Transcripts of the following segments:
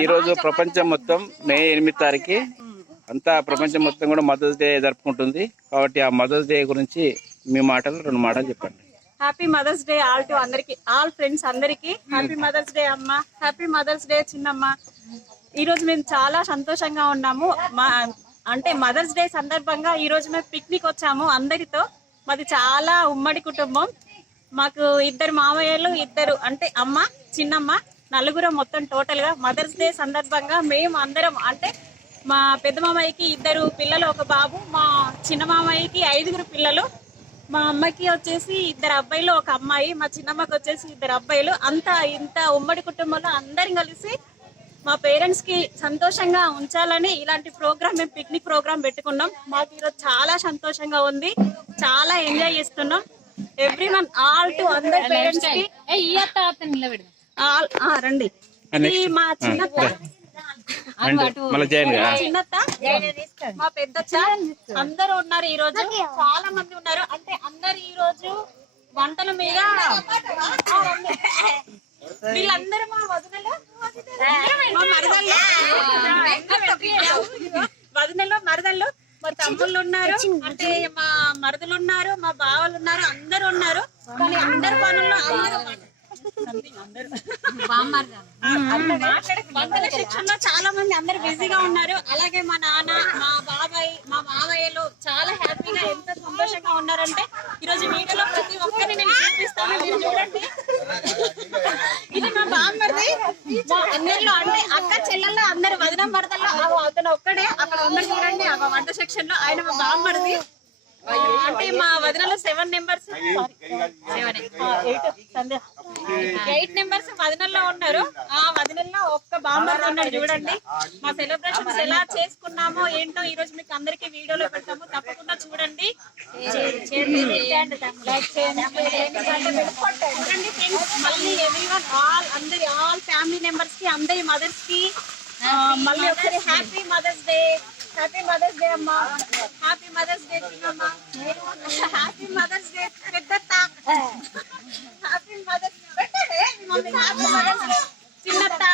ఈ రోజు ప్రపంచం మొత్తం మే 8 తారీఖు అంతా ప్రపంచం మొత్తం కూడా మదర్స్ డే జరుపుకుంటుంది. కాబట్టి ఆ మదర్స్ డే గురించి మీ మాటలు 2 మాటలు చెప్పండి. Happy mothers day all to అందరికి, ఆల్ ఫ్రెండ్స్ అందరికి హ్యాపీ మదర్స్ డే అమ్మ, హ్యాపీ మదర్స్ డే చిన్నమ్మ. ఈ రోజు మేము చాలా సంతోషంగా ఉన్నాము. అంటే మదర్స్ డే సందర్భంగా ఈ రోజు మేము పిక్నిక్ వచ్చాము అందరితో. మాది చాలా ఉమ్మడి కుటుంబం. మాకు 2 మామయ్యలు, 2 అంటే అమ్మ చిన్నమ్మ, నలుగురం మొత్తం టోటల్ గా మదర్స్ డే సందర్భంగా మేము అందరం, అంటే మా పెద్ద మామయ్యకి 2 పిల్లలు, 1 బాబు, మా చిన్న మామయ్యకి 5 పిల్లలు, మా అమ్మకి వచ్చేసి 2 అబ్బాయిలు, 1 అమ్మాయి, మా చిన్నమ్మకి వచ్చేసి 2 అబ్బాయిలు. అంతా ఇంత ఉమ్మడి కుటుంబంలో అందరం కలిసి మా పేరెంట్స్ కి సంతోషంగా ఉంచాలని ఇలాంటి ప్రోగ్రామ్, మేము పిక్నిక్ ప్రోగ్రామ్ పెట్టుకున్నాం. మాకు ఈరోజు చాలా సంతోషంగా ఉంది, చాలా ఎంజాయ్ చేస్తున్నాం. ఎవ్రీవన్ ఆల్ టు అందరి పేరెంట్స్ కి రండి. మా చిన్నత్త, మా పెద్దత్త అందరూ ఉన్నారు. ఈ రోజు చాలా మంది ఉన్నారు. అంటే అందరు ఈ రోజు వంటల మీద, వీళ్ళందరూ మా వదినలో మరదళ్ళు, మా తమ్ముళ్ళు ఉన్నారు, అంటే మా మరదలు ఉన్నారు, మా బావలు ఉన్నారు, అందరు ఉన్నారు. కానీ అందరు పనుల్లో వంటల శిక్షణలో చాలా మంది అందరు బిజీగా ఉన్నారు. అలాగే మా నాన్న, మా బాబాయ్, మా మావయ్యలు చాలా హ్యాపీగా, ఎంత సంతోషంగా ఉన్నారంటే ఈరోజు వీడియోలో ప్రతి ఒక్కరిని నేను చూపిస్తాను, మీరు చూడండి. ఇది మా బామ్మర్ది, మా అందరిలో అంటే అక్క చెల్లెల్లో అందరు వదినం మరదల్లో అతను ఒక్కడే అక్కడ ఉన్నారు చూడండి. ఆ వంట సెక్షన్ లో ఆయన మా బామ్మర్ది. అంటే మా వదినలో 7 మెంబర్స్, 8 మెంబర్స్ వదినల్లో ఉన్నారు. ఆ వదినల్లో 1 బామ్మర్ది ఉన్నాడు చూడండి. మా సెలబ్రేషన్స్ ఎలా చేసుకున్నామో ఏంటో ఈ రోజు మీకు అందరికి వీడియోలో పెడతాము, తప్పకుండా చూడండి. మళ్ళీ ఎవ్రీవన్ ఆల్ ఫ్యామిలీ మెంబర్స్ కి, అందరి మదర్స్ కి మళ్ళీ ఒకసారి happy mothers Day. Happy mothers Day అమ్మా, హ్యాపీ మదర్స్ డే చిన్నమ్మ, హ్యాపీ మదర్స్ డే పెద్దత్త, హ్యాపీ మదర్స్ డే చిన్నత్త.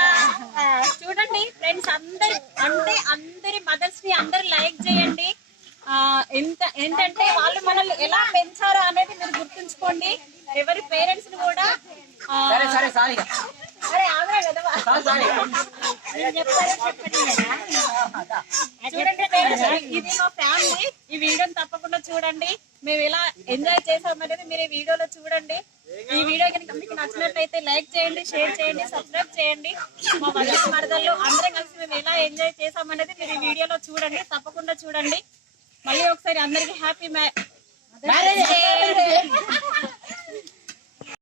చూడండి ఫ్రెండ్స్, అందరి మదర్స్ ని అందరు లైక్ చేయండి. ఏంటంటే వాళ్ళు మనల్ని ఎలా పెంచారో అనేది మీరు గుర్తుంచుకోండి. ఎవరి పేరెంట్స్ ని కూడా చూడండి. ఇది మా ఫ్యామిలీ. ఈ వీడియోని తప్పకుండా చూడండి. మేము ఎలా ఎంజాయ్ చేసామనేది మీరు ఈ వీడియోలో చూడండి. ఈ వీడియో కనుక మీకు నచ్చినట్లయితే లైక్ చేయండి, షేర్ చేయండి, సబ్స్క్రైబ్ చేయండి. మా వదిన మరదళ్ళు అందరం కలిసి మేము ఎలా ఎంజాయ్ చేసామనేది మీరు ఈ వీడియోలో చూడండి, తప్పకుండా చూడండి. మళ్ళీ ఒకసారి అందరికి హ్యాపీ మ్యారేజ్ డే.